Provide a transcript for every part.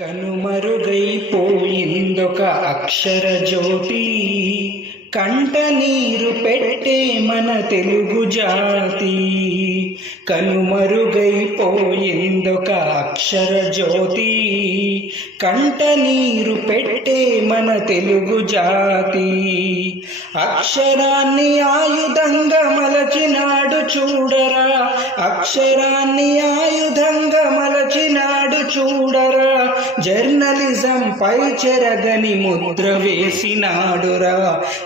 కనుమరుగైపోయిందొక అక్షర జ్యోతి, కంట నీరు పెట్టే మన తెలుగు జాతి. కనుమరుగైపోయిందొక అక్షర జ్యోతి, కంట నీరు పెట్టే మన తెలుగు జాతి. అక్షరాన్ని ఆయుధంగా మలచినాడు చూడరా, అక్షరాన్ని ఆయుధంగా మలచినాడు చూడరా. జర్నలిజం పై చెరగని ముద్ర వేసినాడురా,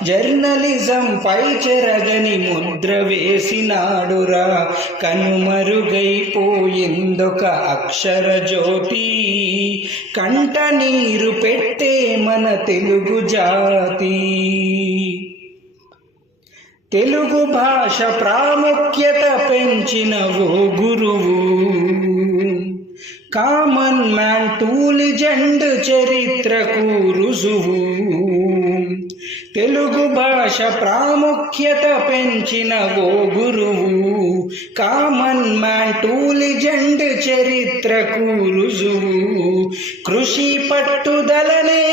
జర్నలిజం పై చెరగని ముద్ర వేసినాడురా. కనుమరుగైపోయిందొక అక్షర జ్యోతి, కంట నీరు పెట్టే మన తెలుగు జాతి. తెలుగు భాష ప్రాముఖ్యత పెంచిన ఓ గురువు, కామన్ మ్యాన్ టు లెజెండ్ చరిత్రకు రుజువు. తెలుగు భాష ప్రాముఖ్యత పెంచిన ఓ గురువు, కామన్ మ్యాన్ టు లెజెండ్ చరిత్రకు రుజువు. కృషి పట్టుదలనే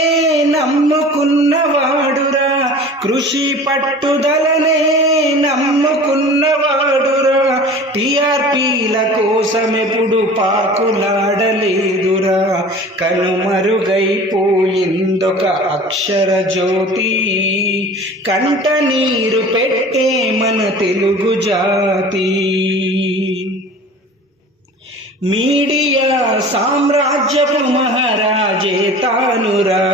నమ్ముకున్నవాడురా, కృషి పట్టుదలనే నమ్ముకున్నవాడురా. టిఆర్పీల కోసమెప్పుడు పాకులాడలేదురా. కనుమరుగైపోయిందొక అక్షర జ్యోతి, కంట నీరు పెట్టే మన తెలుగు జాతి. మీడియా సామ్రాజ్యపు మహారాజే తానురా,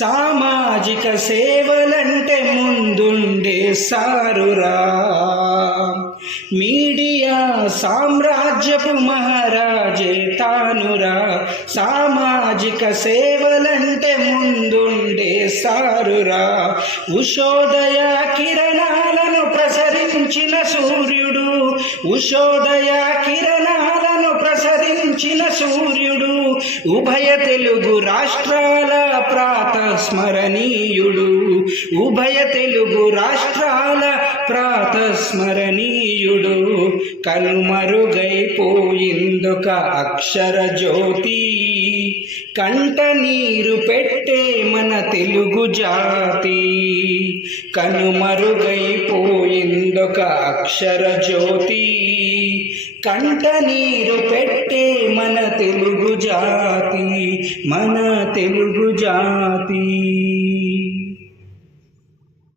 సామాజిక సేవలంటే ముందుండే సారురా. మీడియా సామ్రాజ్యపు మహారాజే తానురా, సామాజిక సేవలంటే ముందుండే సారురా. ఉషోదయ కిరణాలను ప్రసరించిన సూర్యుడు, ఉషోదయ కిరణాలను ప్రసరించిన సూర్యుడు. ఉభయ తెలుగు రాష్ట్రాల ప్రాతస్మరణీయుడు, ఉభయ తెలుగు రాష్ట్రాల ప్రాతస్మరణీయుడు. కనుమరుగైపోయిందొక అక్షర జ్యోతి, కంట నీరు పెట్టే మన తెలుగు జాతి. కనుమరుగైపోయిందొక అక్షర జ్యోతి, కంట నీరు పెట్టే మన తెలుగు జాతి, మన తెలుగు జాతి.